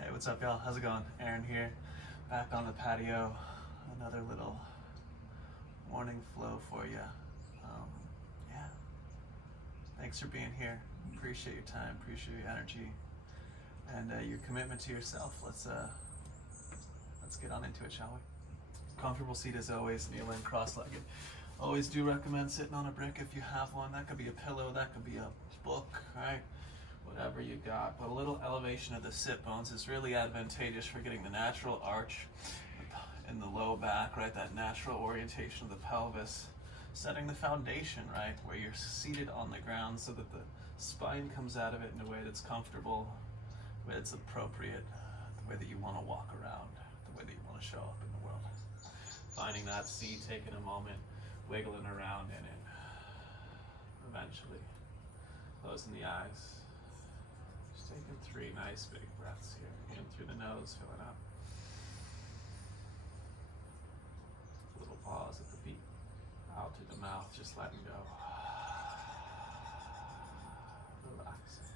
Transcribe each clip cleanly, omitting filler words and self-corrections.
Hey, what's up, y'all? How's it going? Aaron here, back on the patio. Another little morning flow for you. Yeah, thanks for being here. Appreciate your time, appreciate your energy, and your commitment to yourself. Let's get on into it, shall we? Comfortable seat as always, kneeling, cross-legged. Always do recommend sitting on a brick if you have one. That could be a pillow, that could be a book, right? Whatever you got, but a little elevation of the sit bones is really advantageous for getting the natural arch in the low back, right? That natural orientation of the pelvis, setting the foundation, right? Where you're seated on the ground so that the spine comes out of it in a way that's comfortable, the way that's appropriate, the way that you want to walk around, the way that you want to show up in the world. Finding that seat, taking a moment, wiggling around in it. Eventually, closing the eyes. Taking 3 nice big breaths here. In through the nose, filling up. A little pause at the beat. Out through the mouth, just letting go. Relaxing.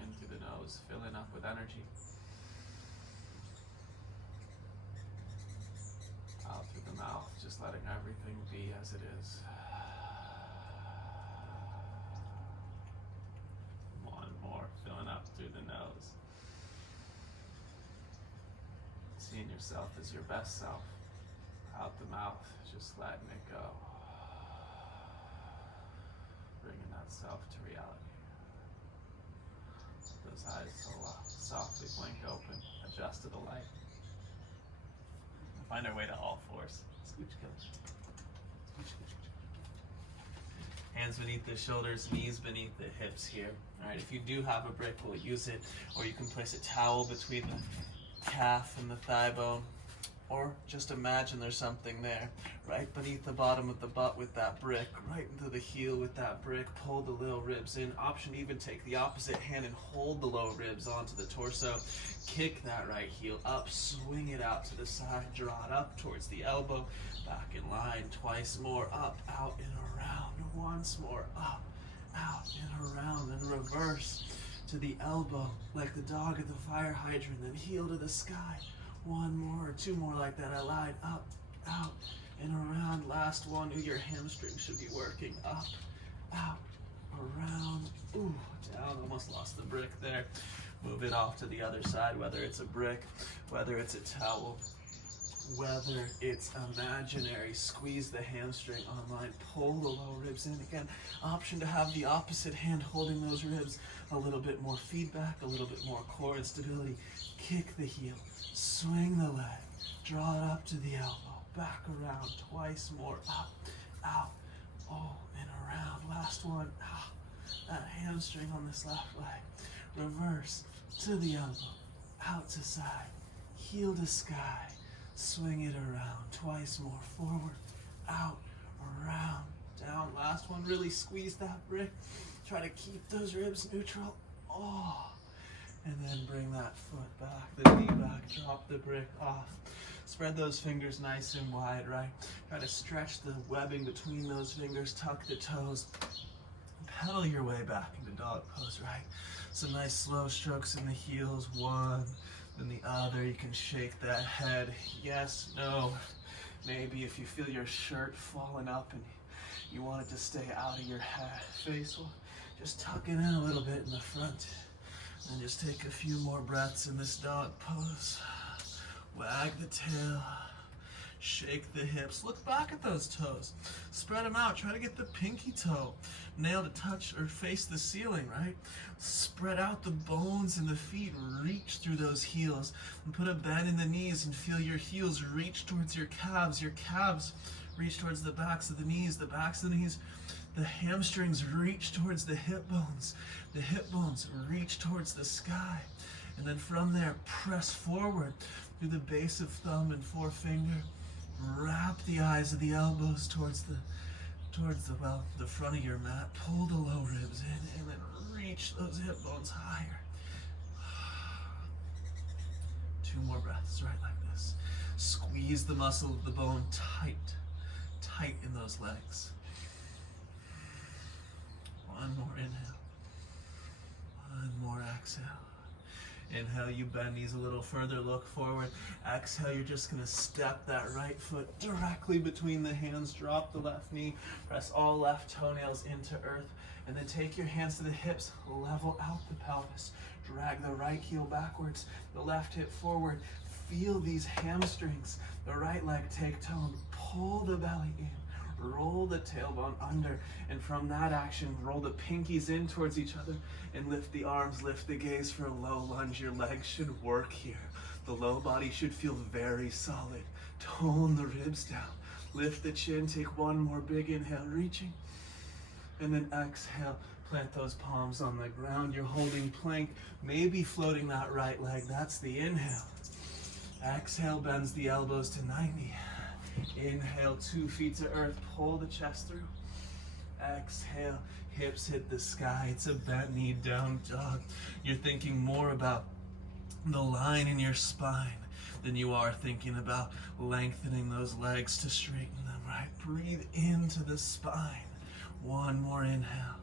In through the nose, filling up with energy. Out through the mouth, just letting everything be as it is. Filling up through the nose. Seeing yourself as your best self. Out the mouth, just letting it go. Bringing that self to reality. Those eyes softly blink open. Adjust to the light. Find our way to all fours. Scooch, coach. Scooch, scooch, scooch. Hands beneath the shoulders, knees beneath the hips here. All right, if you do have a brick, we'll use it, or you can place a towel between the calf and the thigh bone, or just imagine there's something there, right beneath the bottom of the butt with that brick, right into the heel with that brick, pull the little ribs in. Option even take the opposite hand and hold the low ribs onto the torso, kick that right heel up, swing it out to the side, draw it up towards the elbow, back in line, twice more, up, out, and around, once more, up, out, and around, and reverse to the elbow, like the dog at the fire hydrant, then heel to the sky. 1 more or 2 more like that. I lied. Up, out, and around. Last one. Ooh, your hamstrings should be working. Up, out, around. Ooh, down. Almost lost the brick there. Move it off to the other side, whether it's a brick, whether it's a towel, whether it's imaginary. Squeeze the hamstring online. Pull the low ribs in again. Option to have the opposite hand holding those ribs. A little bit more feedback, a little bit more core and stability. Kick the heel. Swing the leg, draw it up to the elbow, back around, twice more, up, out, oh, and around. Last one, that hamstring on this left leg. Reverse to the elbow, out to side, heel to sky, swing it around, twice more, forward, out, around, down. Last one, really squeeze that brick. Try to keep those ribs neutral. Oh. And then bring that foot back, the knee back, drop the brick off. Spread those fingers nice and wide, right? Try to stretch the webbing between those fingers, tuck the toes. Pedal your way back into dog pose, right? Some nice slow strokes in the heels, one, then the other. You can shake that head, yes, no. Maybe if you feel your shirt falling up and you want it to stay out of your head, face, well, just tuck it in a little bit in the front. And just take a few more breaths in this dog pose. Wag the tail. Shake the hips. Look back at those toes. Spread them out. Try to get the pinky toe nail to touch or face the ceiling, right? Spread out the bones in the feet. Reach through those heels. And put a bend in the knees and feel your heels reach towards your calves. Your calves reach towards the backs of the knees. The backs of the knees. The hamstrings reach towards the hip bones. The hip bones reach towards the sky. And then from there, press forward through the base of thumb and forefinger. Wrap the eyes of the elbows towards the front of your mat. Pull the low ribs in and then reach those hip bones higher. 2 more breaths, right like this. Squeeze the muscle of the bone tight in those legs. 1 more inhale. 1 more exhale. Inhale, you bend knees a little further, look forward. Exhale, you're just gonna step that right foot directly between the hands, drop the left knee, press all left toenails into earth, and then take your hands to the hips, level out the pelvis. Drag the right heel backwards, the left hip forward. Feel these hamstrings. The right leg take tone, pull the belly in. Roll the tailbone under, and from that action, roll the pinkies in towards each other and lift the arms, lift the gaze for a low lunge. Your legs should work here. The low body should feel very solid. Tone the ribs down. Lift the chin, take one more big inhale, reaching. And then exhale, plant those palms on the ground. You're holding plank, maybe floating that right leg. That's the inhale. Exhale, bends the elbows to 90. Inhale, 2 feet to earth, pull the chest through. Exhale, hips hit the sky. It's a bent knee down dog. You're thinking more about the line in your spine than you are thinking about lengthening those legs to straighten them, right? Breathe into the spine. One more inhale.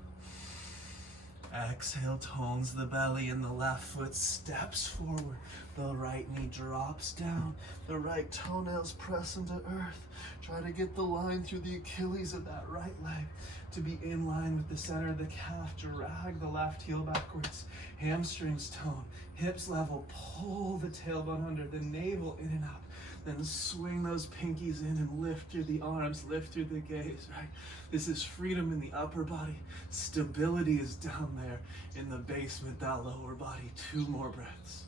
Exhale, tones the belly, and the left foot steps forward. The right knee drops down. The right toenails press into earth. Try to get the line through the Achilles of that right leg to be in line with the center of the calf. Drag the left heel backwards. Hamstrings tone. Hips level. Pull the tailbone under. The navel in and up. Then swing those pinkies in and lift through the arms, lift through the gaze, right? This is freedom in the upper body. Stability is down there in the basement, that lower body. 2 more breaths.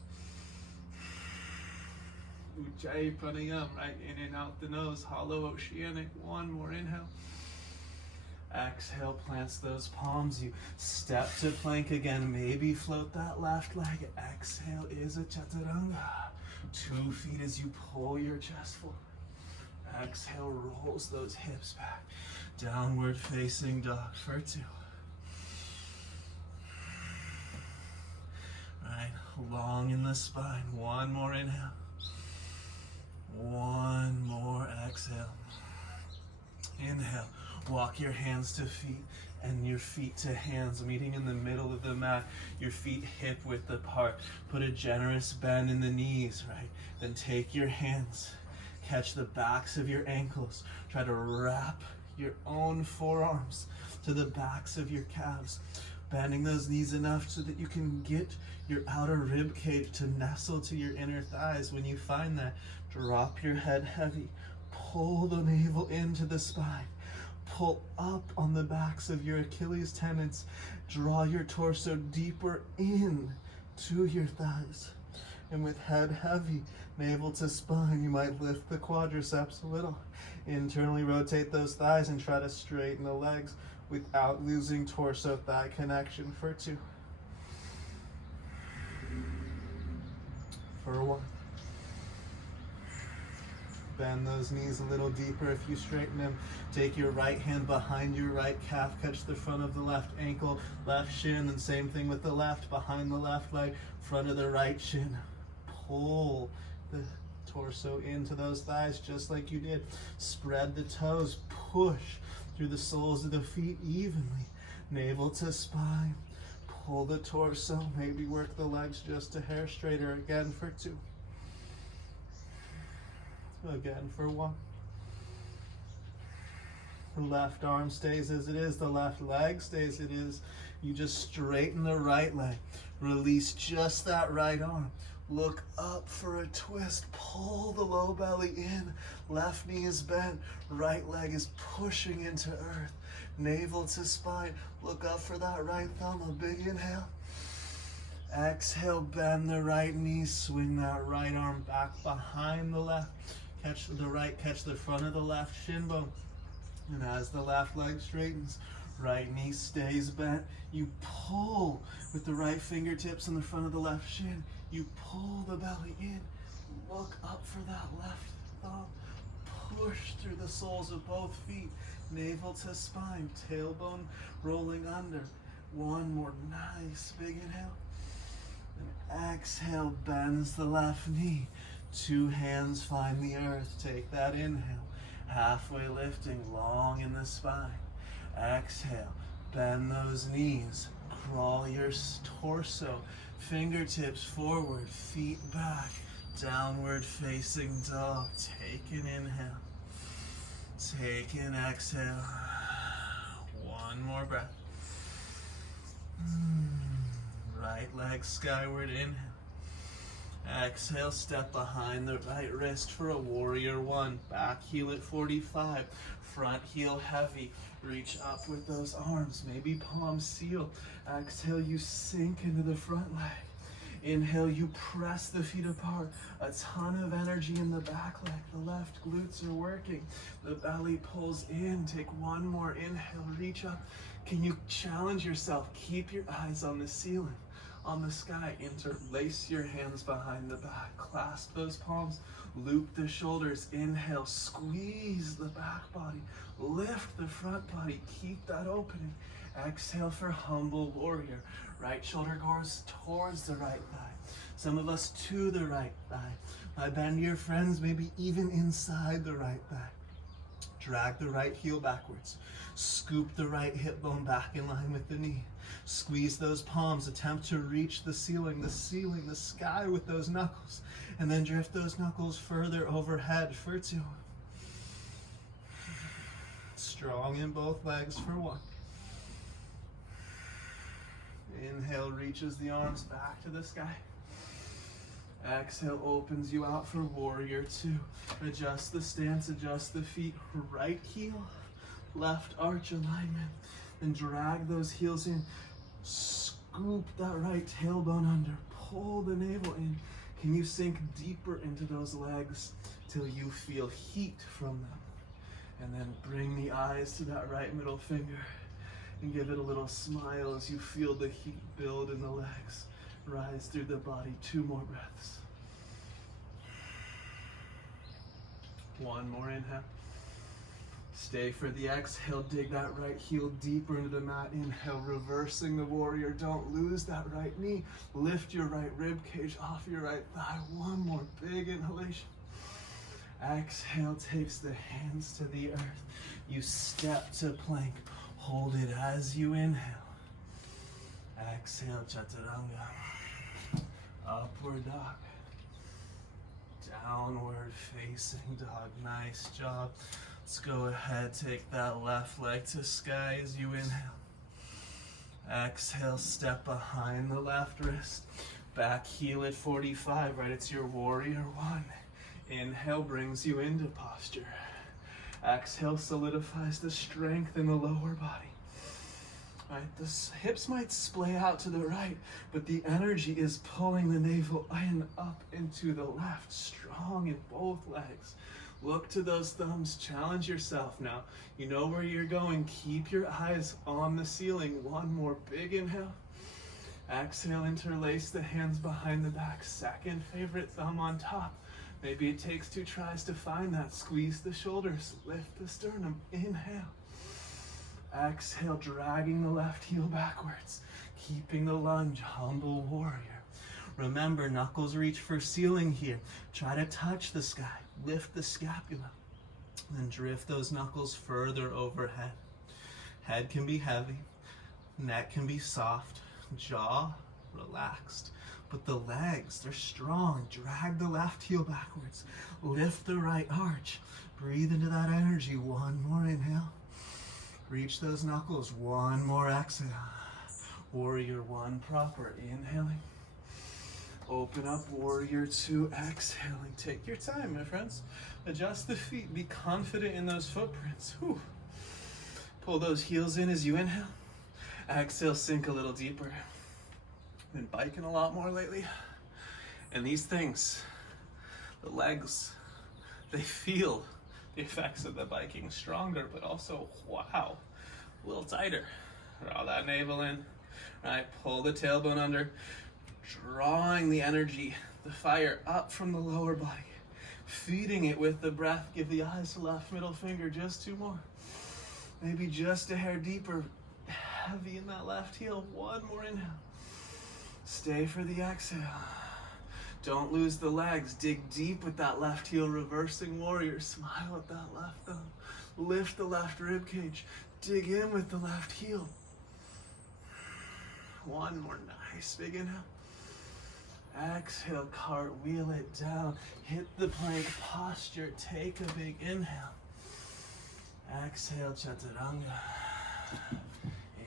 Ujjayi pranayama, right? In and out the nose, hollow oceanic. 1 more inhale. Exhale, plants those palms. You step to plank again. Maybe float that left leg. Exhale is a chaturanga. 2 feet as you pull your chest forward. Exhale, rolls those hips back. Downward facing dog for 2. Right, long in the spine. 1 more inhale. 1 more exhale. Inhale, walk your hands to feet and your feet to hands, meeting in the middle of the mat, your feet hip width apart. Put a generous bend in the knees, right? Then take your hands, catch the backs of your ankles. Try to wrap your own forearms to the backs of your calves, bending those knees enough so that you can get your outer rib cage to nestle to your inner thighs. When you find that, drop your head heavy, pull the navel into the spine. Pull up on the backs of your Achilles tendons. Draw your torso deeper in to your thighs. And with head heavy, navel to spine, you might lift the quadriceps a little. Internally rotate those thighs and try to straighten the legs without losing torso-thigh connection for 2. For 1. Bend those knees a little deeper if you straighten them. Take your right hand behind your right calf, catch the front of the left ankle, left shin, and same thing with the left, behind the left leg, front of the right shin. Pull the torso into those thighs just like you did. Spread the toes, push through the soles of the feet evenly. Navel to spine, pull the torso, maybe work the legs just a hair straighter. Again for 2. Again for 1. The left arm stays as it is. The left leg stays as it is. You just straighten the right leg. Release just that right arm. Look up for a twist. Pull the low belly in. Left knee is bent. Right leg is pushing into earth. Navel to spine. Look up for that right thumb. A big inhale. Exhale, bend the right knee. Swing that right arm back behind the left. Catch the right, catch the front of the left shin bone. And as the left leg straightens, right knee stays bent. You pull with the right fingertips in the front of the left shin. You pull the belly in. Look up for that left thumb. Push through the soles of both feet. Navel to spine, tailbone rolling under. 1 more nice big inhale. And exhale, bends the left knee. 2 hands find the earth. Take that inhale. Halfway lifting, long in the spine. Exhale, bend those knees. Crawl your torso Fingertips forward, feet back, downward facing dog. Take an inhale. Take an exhale. One more breath. Right leg skyward, inhale. Exhale, step behind the right wrist for a warrior one. Back heel at 45. Front heel heavy. Reach up with those arms. Maybe palms seal. Exhale, you sink into the front leg. Inhale, you press the feet apart. A ton of energy in the back leg. The left glutes are working. The belly pulls in. Take one more inhale, reach up. Can you challenge yourself? Keep your eyes on the ceiling, on the sky. Interlace your hands behind the back. Clasp those palms. Loop the shoulders. Inhale, squeeze the back body. Lift the front body. Keep that opening. Exhale for humble warrior. Right shoulder goes towards the right thigh. Some of us to the right thigh. Bend your friends, maybe even inside the right thigh. Drag the right heel backwards. Scoop the right hip bone back in line with the knee. Squeeze those palms. Attempt to reach the ceiling, the sky with those knuckles. And then drift those knuckles further overhead for 2. Strong in both legs for 1. Inhale, reaches the arms back to the sky. Exhale, opens you out for warrior 2. Adjust the stance, adjust the feet. Right heel, left arch alignment. Then drag those heels in. Scoop that right tailbone under. Pull the navel in. Can you sink deeper into those legs till you feel heat from them? And then bring the eyes to that right middle finger and give it a little smile as you feel the heat build in the legs. Rise through the body. 2 more breaths. 1 more inhale. Stay for the exhale. Dig that right heel deeper into the mat. Inhale, reversing the warrior. Don't lose that right knee. Lift your right rib cage off your right thigh. 1 more big inhalation. Exhale, takes the hands to the earth. You step to plank. Hold it as you inhale. Exhale, chaturanga. Upward dog. Downward facing dog. Nice job. Let's go ahead, take that left leg to sky as you inhale. Exhale, step behind the left wrist. Back heel at 45, right? It's your warrior 1. Inhale brings you into posture. Exhale solidifies the strength in the lower body. Right, the hips might splay out to the right, but the energy is pulling the navel in up into the left, strong in both legs. Look to those thumbs, challenge yourself now. You know where you're going. Keep your eyes on the ceiling. 1 more big inhale. Exhale, interlace the hands behind the back. Second favorite thumb on top. Maybe it takes 2 tries to find that. Squeeze the shoulders, lift the sternum. Inhale. Exhale, dragging the left heel backwards. Keeping the lunge, humble warrior. Remember, knuckles reach for ceiling here. Try to touch the sky. Lift the scapula. Then drift those knuckles further overhead. Head can be heavy. Neck can be soft. Jaw relaxed. But the legs, they're strong. Drag the left heel backwards. Lift the right arch. Breathe into that energy. 1 more inhale. Reach those knuckles. 1 more exhale. Warrior 1 proper. Inhaling. Open up, warrior 2, exhaling. Take your time, my friends. Adjust the feet. Be confident in those footprints. Whew. Pull those heels in as you inhale. Exhale, sink a little deeper. Been biking a lot more lately. And these things, the legs, they feel the effects of the biking. Stronger, but also, wow, a little tighter. Draw that navel in. Right, pull the tailbone under. Drawing the energy, the fire up from the lower body. Feeding it with the breath. Give the eyes to left middle finger. Just 2 more. Maybe just a hair deeper. Heavy in that left heel. 1 more inhale. Stay for the exhale. Don't lose the legs. Dig deep with that left heel. Reversing warrior. Smile at that left thumb. Lift the left rib cage. Dig in with the left heel. 1 more nice big inhale. Exhale, cartwheel it down. Hit the plank posture. Take a big inhale. Exhale, chaturanga.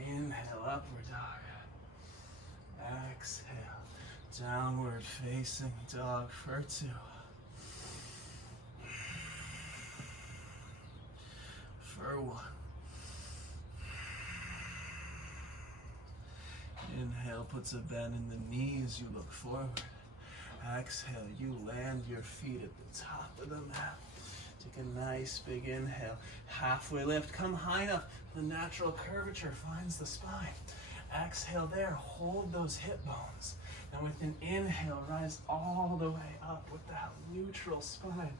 Inhale, upward dog. Exhale, downward facing dog for 2. For 1. Inhale puts a bend in the knees, you look forward. Exhale, you land your feet at the top of the mat. Take a nice big inhale. Halfway lift, come high enough. The natural curvature finds the spine. Exhale there, hold those hip bones. And with an inhale, rise all the way up with that neutral spine.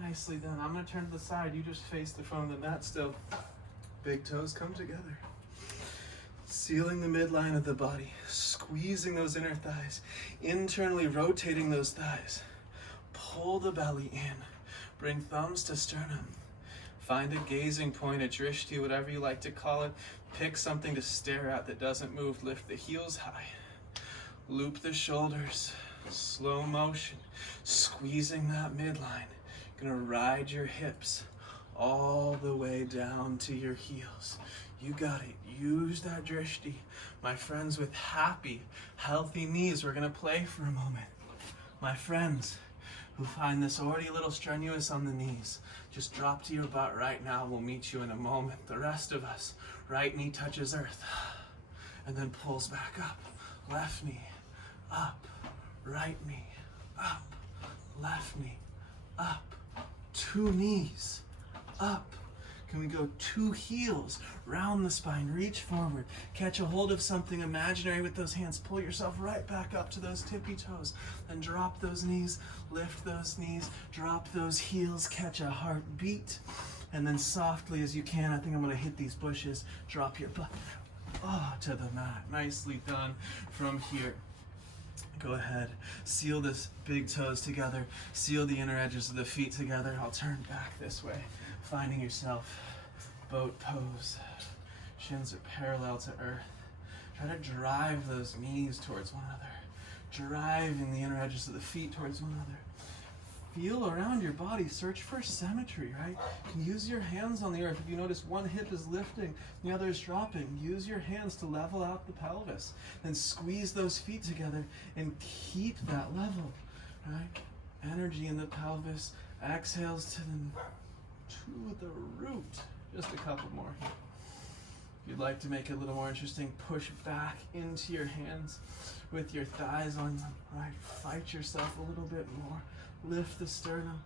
Nicely done. I'm gonna turn to the side. You just face the front of the mat still. Big toes come together. Sealing the midline of the body, squeezing those inner thighs, internally rotating those thighs. Pull the belly in, bring thumbs to sternum. Find a gazing point, a drishti, whatever you like to call it. Pick something to stare at that doesn't move. Lift the heels high. Loop the shoulders, slow motion, squeezing that midline. Gonna ride your hips all the way down to your heels. You got it. Use that drishti. My friends with happy, healthy knees, we're gonna play for a moment. My friends who find this already a little strenuous on the knees, just drop to your butt right now. We'll meet you in a moment. The rest of us, right knee touches earth and then pulls back up. Left knee up, right knee up, left knee up, 2 knees up. Can we go 2 heels, round the spine, reach forward, catch a hold of something imaginary with those hands, pull yourself right back up to those tippy toes, then drop those knees, lift those knees, drop those heels, catch a heartbeat, and then softly as you can, I think I'm gonna hit these bushes, drop your butt to the mat. Nicely done. From here, go ahead, seal this big toes together, seal the inner edges of the feet together. I'll turn back this way, finding yourself boat pose. Shins are parallel to earth. Try to drive those knees towards one another, driving the inner edges of the feet towards one another. Feel around your body, search for symmetry, right? Use your hands on the earth. If you notice one hip is lifting, the other is dropping, use your hands to level out the pelvis. Then squeeze those feet together and keep that level, right? Energy in the pelvis, exhales to the root. Just a couple more here. If you'd like to make it a little more interesting, push back into your hands with your thighs on them, right? Fight yourself a little bit more. Lift the sternum,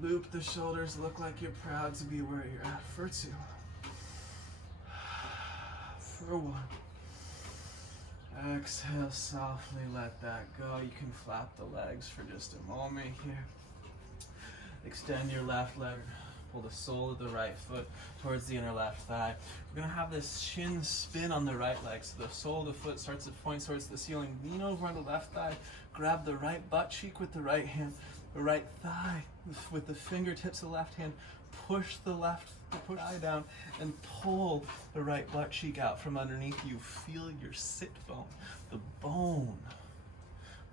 loop the shoulders, look like you're proud to be where you're at. For 2. For 1. Exhale, softly let that go. You can flap the legs for just a moment here. Extend your left leg. Pull the sole of the right foot towards the inner left thigh. We're gonna have this shin spin on the right leg. So the sole of the foot starts to point towards the ceiling. Lean over on the left thigh. Grab the right butt cheek with the right hand. The right thigh with the fingertips of the left hand. Push the thigh down and pull the right butt cheek out from underneath you. Feel your sit bone. The bone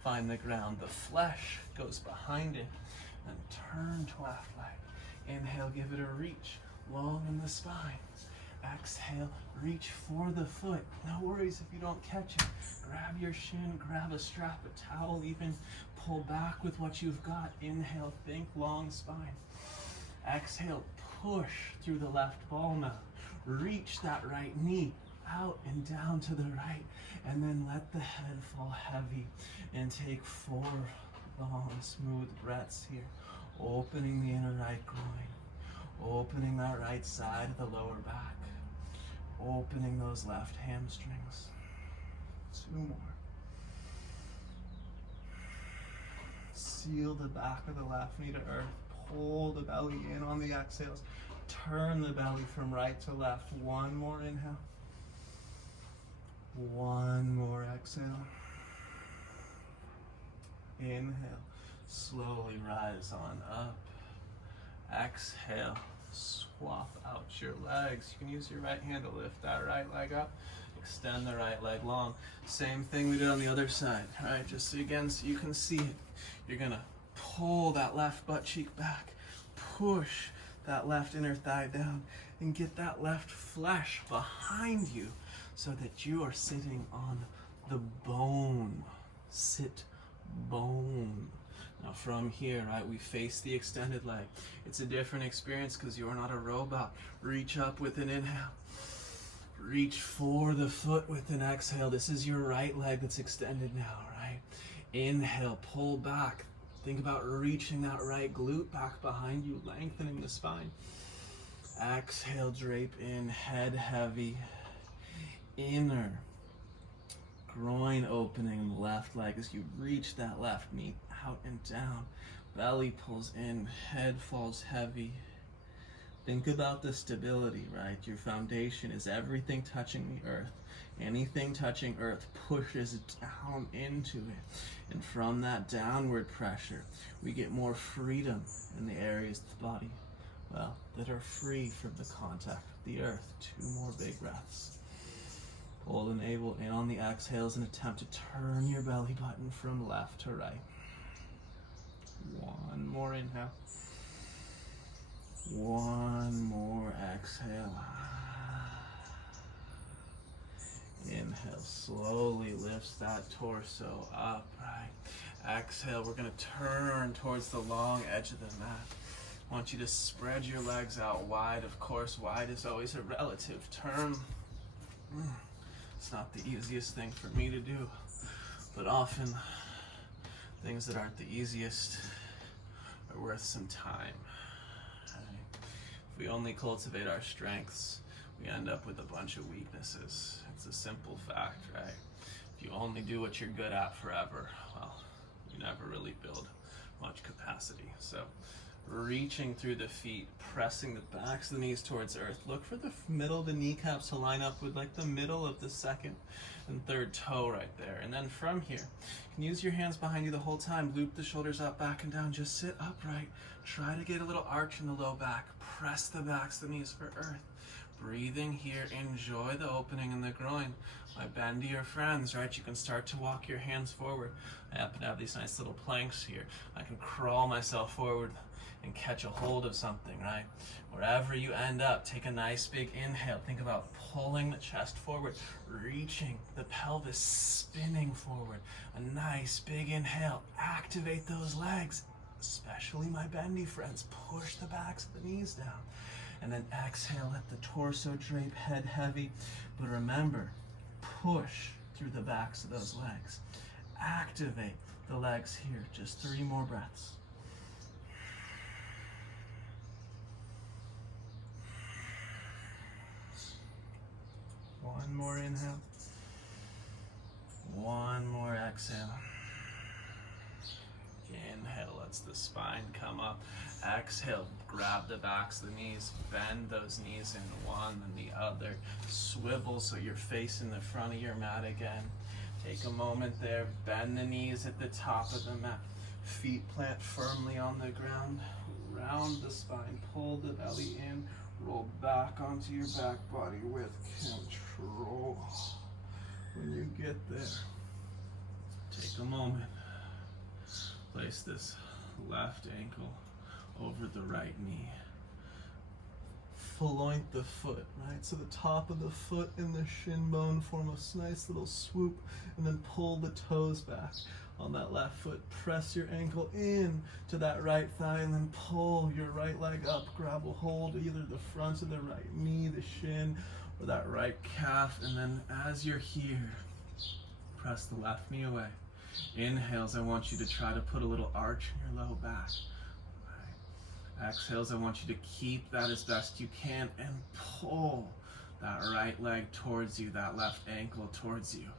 find the ground. The flesh goes behind it. And turn to left leg. Inhale, give it a reach, long in the spine. Exhale, reach for the foot. No worries if you don't catch it. Grab your shin, grab a strap, a towel even. Pull back with what you've got. Inhale, think long spine. Exhale, push through the left ball now. Reach that right knee out and down to the right. And then let the head fall heavy and take 4 long, smooth breaths here. Opening the inner right groin, opening that right side of the lower back, opening those left hamstrings. 2 more. Seal the back of the left knee to earth, pull the belly in on the exhales, turn the belly from right to left. 1 more inhale, 1 more exhale. Inhale. Slowly rise on up. Exhale, swap out your legs. You can use your right hand to lift that right leg up. extend the right leg long. Same thing we did on the other side, all right? Just so again, so you can see it. You're gonna pull that left butt cheek back, push that left inner thigh down, and get that left flesh behind you so that you are sitting on the bone. Sit bone. Now from here, right, we face the extended leg. It's a different experience because you're not a robot. Reach up with an inhale. Reach for the foot with an exhale. This is your right leg that's extended now, right? Inhale, pull back. Think about reaching that right glute back behind you, lengthening the spine. Exhale, drape in, head heavy. Inner groin opening in the left leg as you reach that left knee out and down. Belly pulls in, head falls heavy. Think about the stability, right? Your foundation is everything touching the earth. Anything touching earth pushes down into it. And from that downward pressure, we get more freedom in the areas of the body, well, that are free from the contact with the earth. 2 more big breaths. Pull the navel in on the exhales and attempt to turn your belly button from left to right. 1 more inhale. 1 more exhale. Inhale, slowly lifts that torso up, right? Exhale, we're gonna turn towards the long edge of the mat. I want you to spread your legs out wide. Of course, wide is always a relative term. It's not the easiest thing for me to do, but often things that aren't the easiest are worth some time. Right? If we only cultivate our strengths, we end up with a bunch of weaknesses. It's a simple fact, right? If you only do what you're good at forever, well, you never really build much capacity. So reaching through the feet, pressing the backs of the knees towards earth. Look for the middle of the kneecaps to line up with like the middle of the second and third toe right there. And then from here, you can use your hands behind you the whole time. Loop the shoulders up, back and down. Just sit upright. Try to get a little arch in the low back. Press the backs of the knees for earth. Breathing here, enjoy the opening in the groin. My bendier friends, right? You can start to walk your hands forward. I happen to have these nice little planks here. I can crawl myself forward and catch a hold of something, right? Wherever you end up, take a nice big inhale. Think about pulling the chest forward, reaching the pelvis, spinning forward. A nice big inhale. Activate those legs, especially my bendy friends. Push the backs of the knees down. And then exhale, let the torso drape, head heavy. But remember, push through the backs of those legs. Activate the legs here. Just 3 more breaths. One more inhale. 1 more exhale. Inhale, lets the spine come up. Exhale, grab the backs of the knees, bend those knees in one and the other. Swivel so you're facing the front of your mat again. Take a moment there, bend the knees at the top of the mat. Feet plant firmly on the ground. Round the spine, pull the belly in, roll back onto your back body with control. When you get there, take a moment. Place this left ankle over the right knee. Floint the foot, right? So the top of the foot and the shin bone form a nice little swoop, and then pull the toes back on that left foot. Press your ankle in to that right thigh, and then pull your right leg up. Grab a hold of either the front of the right knee, the shin, or that right calf. And then as you're here, press the left knee away. Inhales, I want you to try to put a little arch in your low back. Right. Exhales, I want you to keep that as best you can and pull that right leg towards you, that left ankle towards you.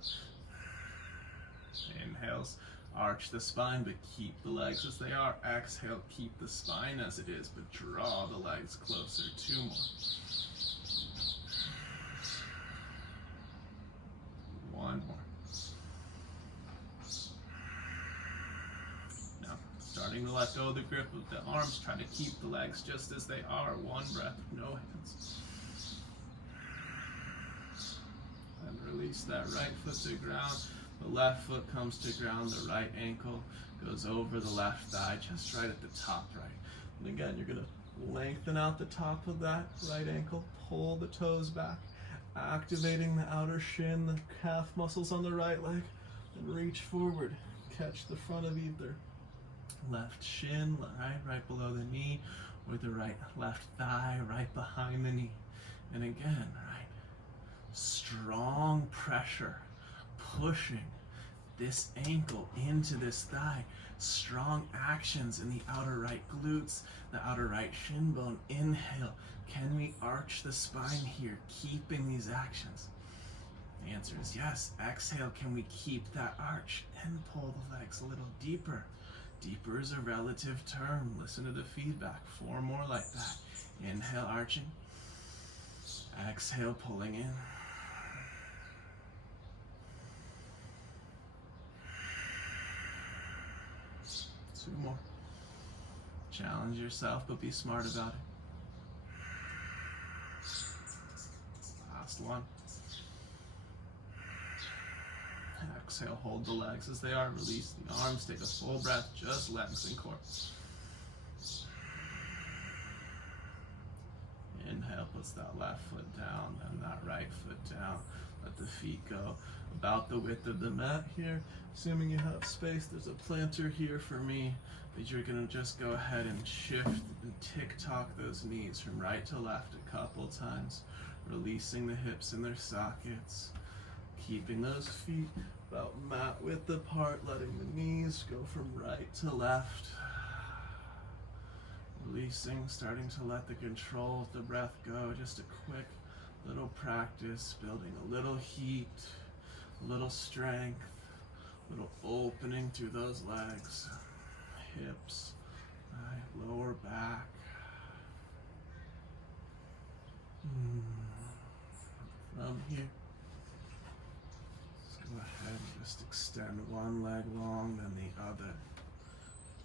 Inhales, arch the spine, but keep the legs as they are. Exhale, keep the spine as it is, but draw the legs closer. 2 more. 1 more. Starting to let go of the grip of the arms, try to keep the legs just as they are. 1 breath, no hands. And Release that right foot to ground. The left foot comes to ground. The right ankle goes over the left thigh, just right at the top right. And again, you're going to lengthen out the top of that right ankle. Pull the toes back, activating the outer shin, the calf muscles on the right leg. And reach forward. Catch the front of either left shin, right below the knee, or the left thigh right behind the knee. And again, right, strong pressure, pushing this ankle into this thigh. Strong actions in the outer right glutes, the outer right shin bone. Inhale. Can we arch the spine here, keeping these actions? The answer is yes. Exhale, can we keep that arch and pull the legs a little deeper? Deeper is a relative term. Listen to the feedback. 4 more like that. Inhale, arching. Exhale, pulling in. 2 more. Challenge yourself, but be smart about it. Last one. Exhale, hold the legs as they are. Release the arms. Take a full breath, just legs and core. Inhale, puts that left foot down, and that right foot down. Let the feet go about the width of the mat here. Assuming you have space, there's a planter here for me, but you're gonna just go ahead and shift and tick-tock those knees from right to left a couple times, releasing the hips in their sockets, keeping those feet about mat width apart, letting the knees go from right to left. Releasing, starting to let the control of the breath go. Just a quick little practice, building a little heat, a little strength, a little opening through those legs, hips, right, lower back. From here, let's go ahead and just extend one leg long, then the other.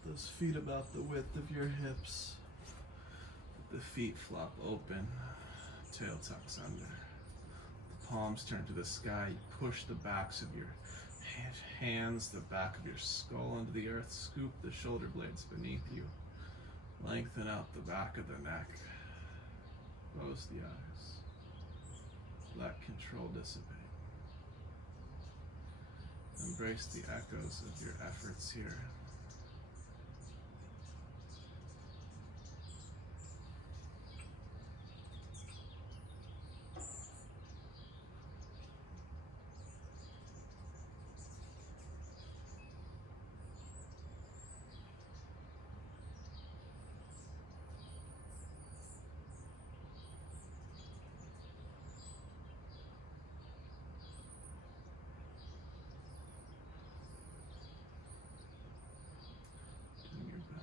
Those feet about the width of your hips. The feet flop open, tail tucks under. The palms turn to the sky. You push the backs of your hands, the back of your skull into the earth. Scoop the shoulder blades beneath you. Lengthen out the back of the neck. Close the eyes. Let control dissipate. Embrace the echoes of your efforts here.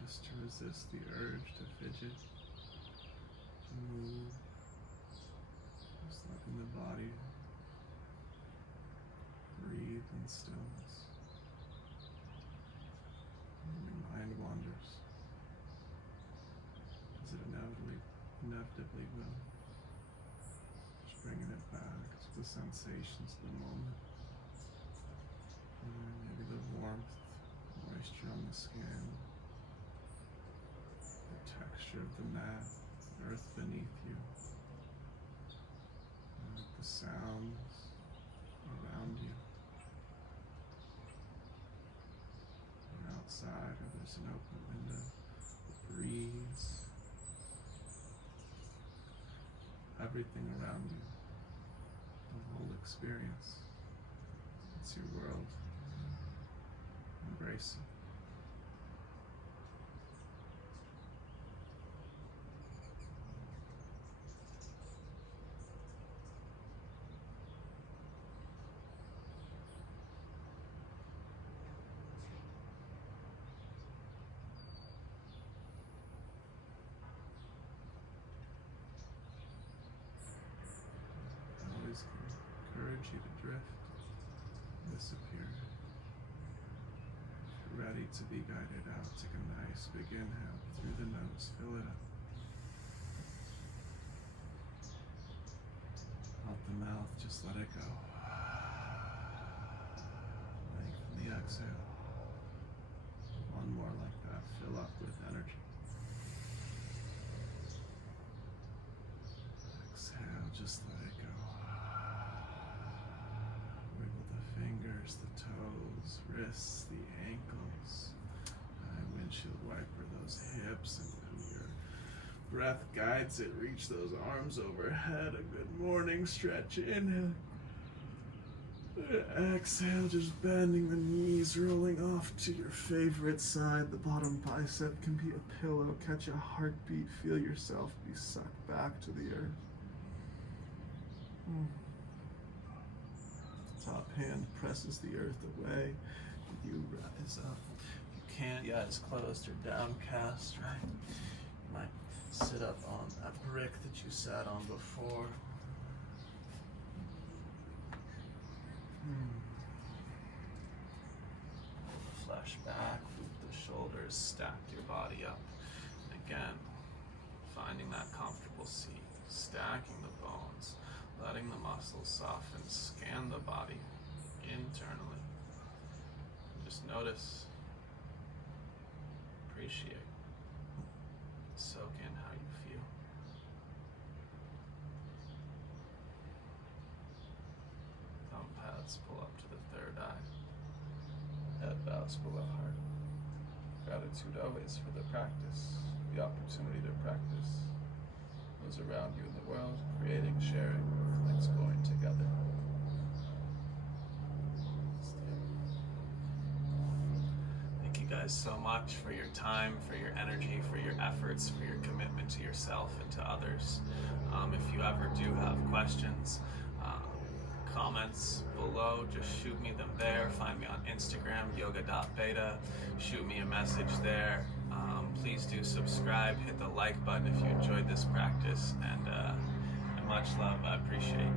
To resist the urge to fidget, to move, just letting the body breathe in stillness. And your mind wanders, as it inevitably will. Just bringing it back to the sensations of the moment. And maybe the warmth, moisture on the skin. Texture of the mat, earth beneath you, and the sounds around you. You're outside, or there's an open window, the breeze, everything around you, the whole experience. It's your world. Embrace it. Encourage you to drift, disappear. If you're ready to be guided out, take a nice big inhale through the nose, fill it up. Out the mouth, just let it go. exhale. One more like that. Fill up with energy. Exhale, just let it go. Wiggle the fingers, the toes, wrists, the ankles. Windshield wiper those hips, and when your breath guides it, reach those arms overhead. A good morning stretch. Inhale. Exhale, just bending the knees, rolling off to your favorite side. The bottom bicep can be a pillow. Catch a heartbeat. Feel yourself be sucked back to the earth. Top hand presses the earth away. You rise up. You can't, your eyes closed or downcast, right? You might sit up on that brick that you sat on before. Flesh back, loop the shoulders, stack your body up. And again, finding that comfortable seat, stacking the bones, letting the muscles soften, scan the body internally. Just notice, appreciate, soak in how you feel. Thumb pads pull up to the third eye. Head bows below heart. Gratitude always for the practice, the opportunity to practice. Those around you in the world, creating, sharing, exploring together. Thank you guys so much for your time, for your energy, for your efforts, for your commitment to yourself and to others. If you ever do have questions, comments below, just shoot me them there. Find me on Instagram, yoga.beta. Shoot me a message there. Please do subscribe, hit the like button if you enjoyed this practice, and much love. I appreciate